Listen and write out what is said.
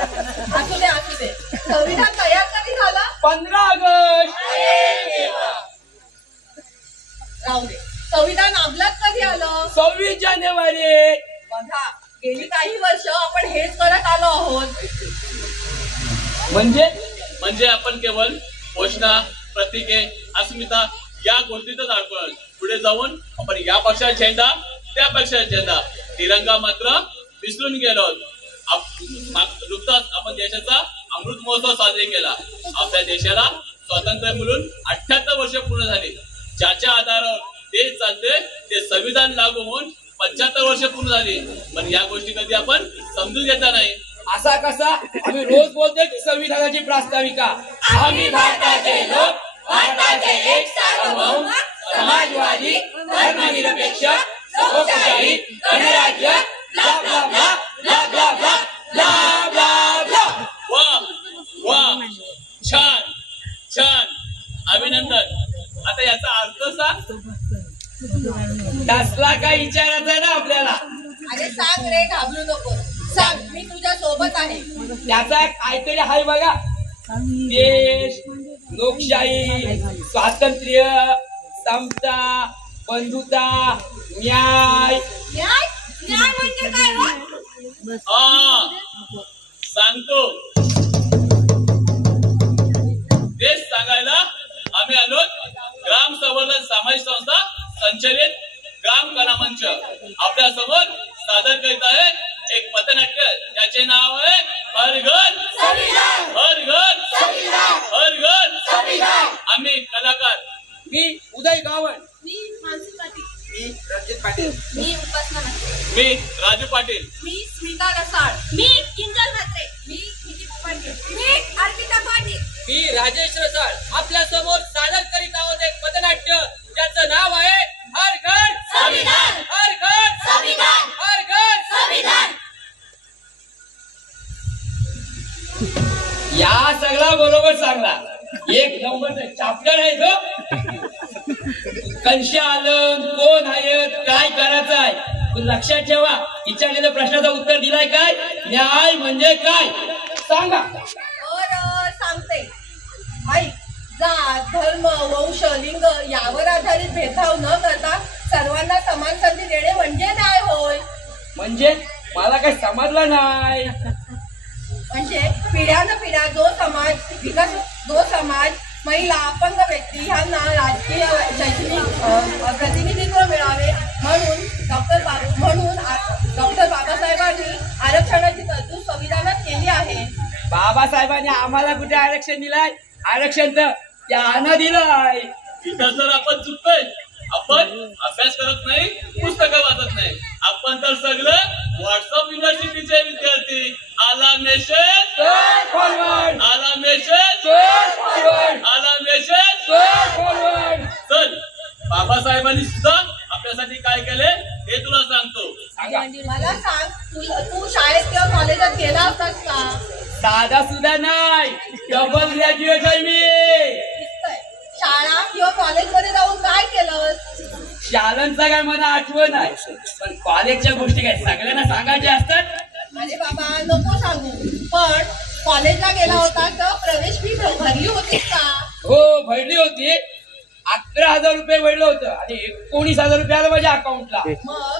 असू दे संविधान तयार कधी झालं? 15 ऑगस्ट. राहू दे. संविधान अंमलात कधी आलं? 26 जानेवारी. बघा, गेली काही वर्ष आपण हेच करत आलो आहोत. म्हणजे आपण केवळ घोषणा, प्रतीके, अस्मिता या गोष्टीतच अडकलो. पुढे जाऊन आपण या पक्षाचा झेंडा, त्या पक्षाचा झेंडा, तिरंगा मात्र विसरून गेलो. नुकताच आपण देशाचा अमृत महोत्सव साजरे केला. आपल्या देशाला स्वातंत्र्य मिळून 78 वर्ष पूर्ण झाली. ज्याच्या आधारावर देश चालते ते संविधान लागू होऊन 75 वर्ष पूर्ण झाली. पण या गोष्टी कधी आपण समजून घेता नाही. असा कसा? आम्ही रोज बोलतोय की संविधानाची प्रास्ताविका. आम्ही भारताचे लोक, भारताचे एक सार्वभौम, समाजवादी, धर्मनिरपेक्ष, लोकशाही, गणराज्य, blah blah blah blah blah blah blah blah blah. वाह वाह, छान छान, अभिनंदन. आता याचा अर्थ सांग. कसला काय विचारायचा ना आपल्याला? अरे सांग रे, घाबरू नको. सांग, मी तुझ्या सोबत आहे. त्याचा काहीतरी आहे बघा. देश, लोकशाही, स्वातंत्र्य, समता, बंधुता, न्याय. न्याय न्याय म्हणजे काय हो? सांगतो. तेच सांगायला आम्ही आलो. ग्राम संवर्धन सामाजिक संस्था संचलित ग्राम कला मंच आपल्या समोर सादर करीत आहे एक पथनाट्य. त्याचे नाव आहे हर घर संविधान, हर घर संविधान, हर घर संविधान. आम्ही कलाकार. मी उदय गावण. मी मानसी पाटील. मी रणजित पाटील. मी उपासना म्हात्रे. मी राजू पाटील. मी स्मिता रसाळ. मी किंजल म्हात्रे. मी नितीन पाटील. मी अर्पिता पाटील. मी राजेश रसाळ. आपल्या समोर सादर करीत आहोत एक पथनाट्य. त्याचं नाव आहे हर घर संविधान, हर घर संविधान, हर घर संविधान. या सगळा बरोबर सांगला. एक नंबरचा चॅप्टर आहे तो. कशी आलं, कोण आहेत, काय करायचं आहे. लक्षात ठेवा. विचारलेल्या प्रश्नाचं उत्तर दिलाय काय? न्याय म्हणजे काय सांगा. बरं, सांगते. ऐक, जात, धर्म, वंश, लिंग यावर आधारित भेदभाव न करता सर्वांना समान संधी देणे म्हणजे न्याय होय. म्हणजे मला काही समजलं नाही. म्हणजे पिढ्यानपिढ्या जो समाज महिला, अपंग व्यक्ती ह्यांना राजकीय, शैक्षणिक प्रतिनिधित्व मिळावे म्हणून डॉक्टर बाबासाहेबांनी आरक्षणाची तरतूद संविधानात केली आहे. बाबासाहेबांनी आम्हाला कुठे आरक्षण दिलाय? आरक्षण तर त्यानं दिलंय. इथं जर आपण चुकतोय. आपण अभ्यास करत नाही, पुस्तकं वाचत नाही. आपण तर सगळं व्हॉट्सअप युनिव्हर्सिटीचे विद्यार्थी. आला मेसेज, आला मेसेज, आला मेसेज. चल, बाबासाहेबांनी सुद्धा आपल्यासाठी काय केले हे तुला सांगतो. मला सांग, तू शाळेत किंवा कॉलेजात गेला होतास का? साधा सुद्धा नाही, डबल ग्रॅज्युएट आहे मी. शाळा किंवा कॉलेजमध्ये जाऊन काय केलं? शाळांचा काय मला आठवण आहे, पण कॉलेजच्या गोष्टी काय सगळ्यांना सांगायच्या असतात. अरे बाबा नको सांगू. पण कॉलेजला गेला होता तर प्रवेश फी भरली होती का? हो भरली होती. 11,000 रुपये भरलं होतं आणि 19,000 रुपये आलं माझ्या अकाउंटला. मग